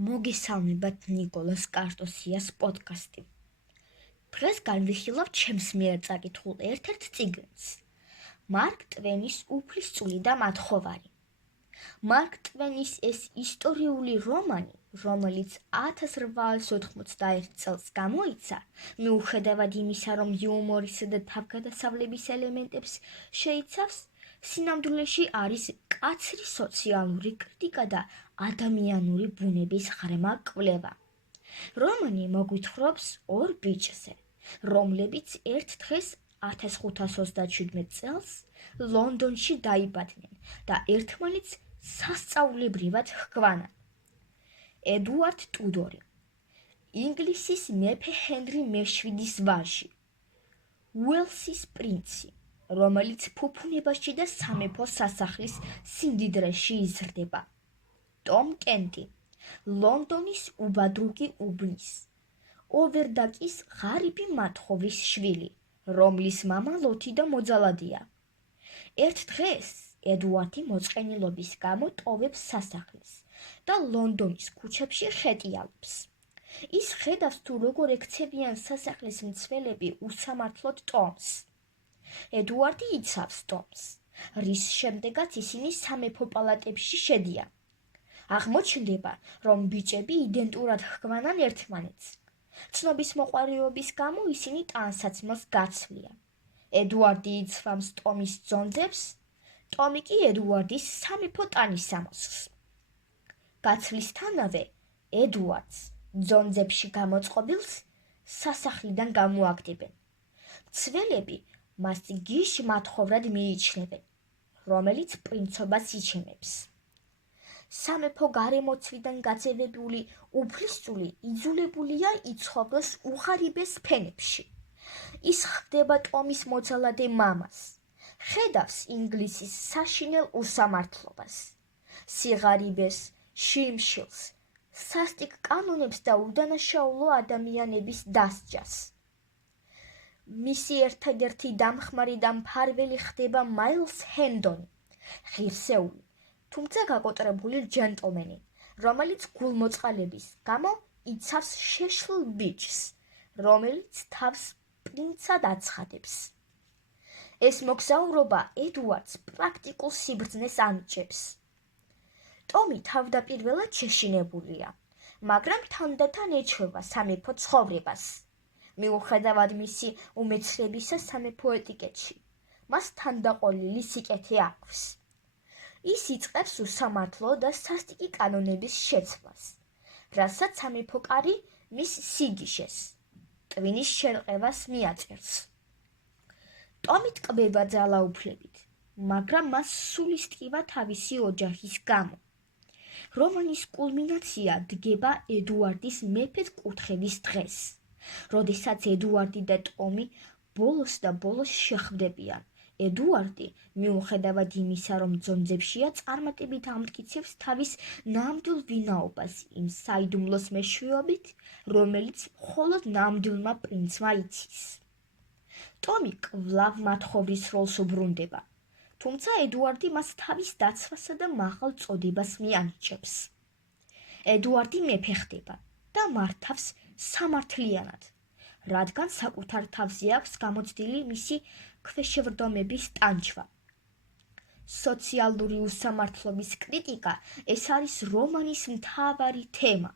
მოგესალმებათ ნიკოლას კარტოსიას პოდკასტი. დღეს განვიხილავთ ჩემს მიერ წაკითხულ ერთ-ერთ წიგნს, მარკ ტვენის უფლისწული და მათხოვარი. მარკ ტვენის ეს ისტორიული რომანი, რომელიც 1891 წელს გამოიცა, მიუხედავად იმისა, რომ იუმორისა და თავგადასავლების ელემენტებს შეიცავს, სინამდვილეში არის კაცრი სოციალური კრიტიკა და ადამიანური ბუნების ღრმა კვლევა. რომანი მოგვითხრობს ორ ბიჭზე, რომლებიც ერთ დღეს 1527 წელს ლონდონში დაიბადნენ და ერთმანეთს სასწაულებრივად ჰქვანან. ედუარდ ტუდორი, ინგლისის მეფე ჰენრი მე-7-ის ვაჟი, უელსის პრინცი, რომელიც ფუფუნებაში და სამეფო სასახლის სიმდიდრეში იზრდება. ტომ კენტი, ლონდონის უბადრუგი უბნის, ოვერდაკის ღარიბი მათხოვრის შვილი, რომლის მამა ლოთი და მოძალადია. ერთ დღეს ედუარდი მოწყენილობის გამო ტოვებს სასახლის და ლონდონის ქუჩებში ხეტიალებს. ის ხედავს თუ როგორ ექცევიან სასახლის მცველები უსამართლოდ ტომს. ედუარდი იცავს ტომს, რის შემდეგაც ისინი სამეფო პალატებში შედიან. აღმოჩნდება, რომ ბიჭები იდენტურად ჰქვანან ერთმანეთს. ცნობის მოყვარეობის გამო ისინი ტანსაცმელს გაცვლიან. ედუარდი იცვამს ტომის ძონძებს, ტომი კი ედუარდის სამეფო ტანისამოსს. გაცვლისთანავე ედუარდს ძონძებში გამოწყობილს სასახლიდან გამოაგდებენ. მცველები მას გიშ მათხოვრად მიიჩნევენ, რომელიც პრინცობას იჩემებს. სამეფო გარემოცვიდან გაძევებული უფლისწული იძულებულია იცხოვროს უღარიბეს ფენებში. ის ხვდება ტომის მოძალადე მამას, ხედავს ინგლისის საშინელ უსამართლობას, სიღარიბეს, შიმშილს, სასტიკ კანონებს და უდანაშაულო ადამიანების დასჯას. მისი ერთადერთი დამხმარე და მფარველი ხდება მაილს ჰენდონი, ღირსეული, თუმცა გაკოტრებული ჯენტლმენი, რომელიც გულმოწყალების გამო იცავს შეშლილ ბიჭს, რომელიც თავს პრინცად აცხადებს. ეს მოგზაურობა ედუარდს პრაქტიკულ სიბრძნეს ანიჭებს. ტომი თავდაპირველად შეშინებულია, მაგრამ თანდათან ეჩვევა სამეფო ცხოვრებას. მიუხედავად მისი უმეცრებისა სამეფო ეტიკეტში, მას თანდაყოლილი სიკეთე აქვს. ის იწყებს უსამართლო და სასტიკი კანონების შეცვლას, რასაც სამეფო კარი მის სიგიშეს, ტვინის შერყევას მიაწერს. ტომი ტკბება ძალაუფლებით, მაგრამ მას სულის ტკივა თავისი ოჯახის გამო. რომანის კულმინაცია დგება ედუარდის მეფედ კურთხევის დღეს, როდესაც ედუარდი და ტომი ბოლოს და ბოლოს შეხვდებიან. ედუარდი, მიუხედავად იმისა, რომ ძონძებშია, წარმატებით ამტკიცებს თავის ნამდვილ ვინაობას იმ საიდუმლოს მეშვეობით, რომელიც მხოლოდ ნამდვილმა პრინცმა იცის. ტომი კვლავ მათხოვრის როლს უბრუნდება, თუმცა ედუარდი მას თავის დაცვასა და მაღალ წოდებას მიანიჭებს. ედუარდი მეფე ხდება და მართავს სამართლიანად, რადგან საკუთარ თავზე აქვს გამოცდილი მისი ქვეშევრდომების ტანჯვა. სოციალური უსამართლობის კრიტიკა ეს არის რომანის მთავარი თემა.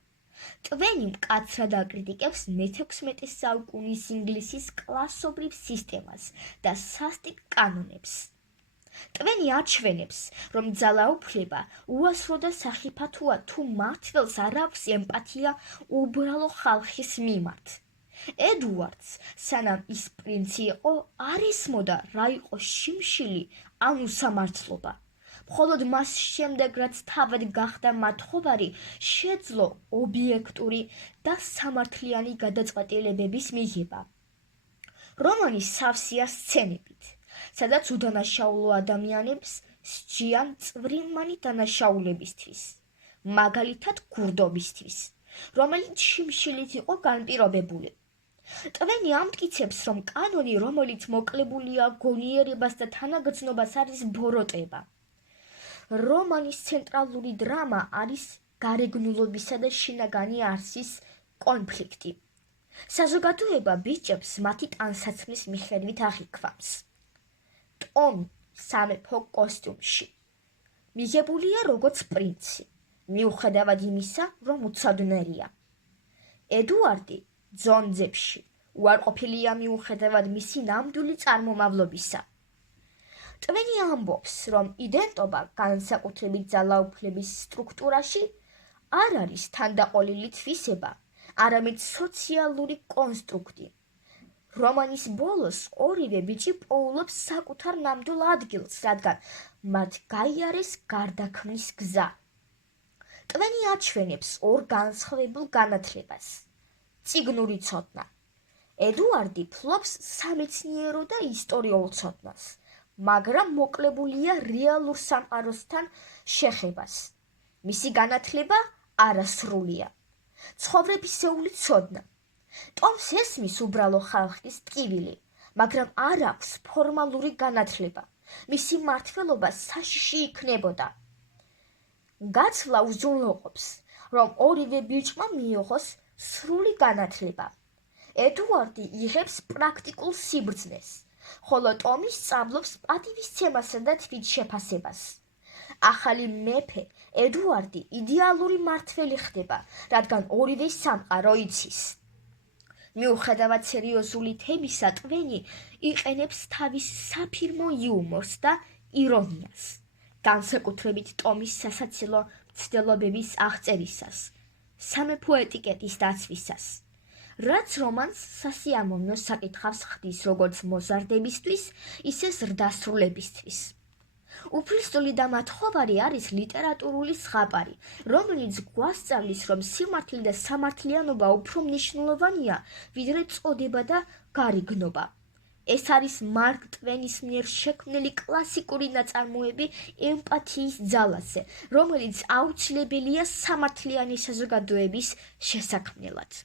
ტვენი მკაცრად აკრიტიკებს მე-16 საუკუნის ინგლისის კლასობრივ სისტემას და სასტიკ კანონებს. ტვენი აჩვენებს, რომ ძალაუფლება უასრო და სახიფათოა თუ მმართველს არ აქვს ემპათია უბრალო ხალხის მიმართ. ედუარდს, სანამ ის პრინცი იყო, არ ესმოდა რა იყო შიმშილი ან უსამართლობა. მხოლოდ მას შემდეგ, რაც თავად გახდა მათხოვარი, შეძლო ობიექტური და სამართლიანი გადაწყვეტილებების მიღება. რომანი სავსეა სცენებით, სადაც უდანაშაულო ადამიანებს სჯიან წვრილმანი დანაშაულებისთვის, მაგალითად გურდობისთვის, რომელიც შიმშილით იყო განპირობებული. ტვენი ამტკიცებს, რომ კანონი, რომელიც მოკლებულია გონიერებას და თანაგრძნობას, არის ბოროტება. რომანის ცენტრალური დრამა არის გარეგნულობისა და შინაგანი არსის კონფლიქტი. საზოგადოება ბიჭებს მათი ტანსაცმლის მიხედვით აღიქვამს. ტომი სამეფო კოსტიუმში მიღებულია როგორც პრინცი, მიუხედავად იმისა, რომ უცოდნერია. ედუარდი ძონძებში უარყოფილია მიუხედავად მისი ნამდვილი წარმომავლობისა. ტვენი ამბობს, რომ იდენტობა განსაკუთრებით ძალაუფლების სტრუქტურაში არ არის თანდაყოლილი თვისება, არამედ სოციალური კონსტრუქტი. რომანის ბოლოს ორივე ბიჭი პოულობს საკუთარ ნამდვილ ადგილს, რადგან მათ გაიარეს გარდაქმნის გზა. ტვენი აჩვენებს ორ განსხვავებულ განათლებას. წიგნური ცოდნა. ედუარდი ფლობს სამეცნიერო და ისტორიულ ცოდნას, მაგრამ მოკლებულია რეალურ სამყაროსთან შეხებას. მისი განათლება არასრულია. ცხოვრებისეული ცოდნა. ტომს ესმის უბრალო ხალხის ტკივილი, მაგრამ არ აქვს ფორმალური განათლება. მისი მმართველობა საშიში იქნებოდა. გაცვლა უზრუნველყოფს, რომ ორივე ბიჭმა მიიღოს სრული განათლება. ედუარდი იღებს პრაქტიკულ სიბრძნეს, ხოლო ტომი სწავლობს პატივისცემასა და თვითშეფასებას. ახალი მეფე ედუარდი იდეალური მმართველი ხდება, რადგან ორივე სამყარო იცის. მიუხედავად სერიოზული თემისა, ტვენი იყენებს თავის საფირმო იუმორს და ირონიას, განსაკუთრებით ტომის სასაცილო მცდელობების აღწერისას, სამეფო ეტიკეტის დაცვისას, რაც რომანს სასიამოვნო საკითხავს ხდის როგორც მოზარდებისთვის, ისე ზრდასრულებისთვის. უფლისწული და მათხოვარი არის ლიტერატურული ზღაპარი, რომელიც გვასწავლის, რომ სიმართლე და სამართლიანობა უფრო მნიშვნელოვანია, ვიდრე წოდება და გარეგნობა. ეს არის მარკ ტვენის მიერ შექმნილი კლასიკური ნაწარმოები ემპათიის ძალაზე, რომელიც აუცილებელია სამართლიანი საზოგადოების შესაქმნელად.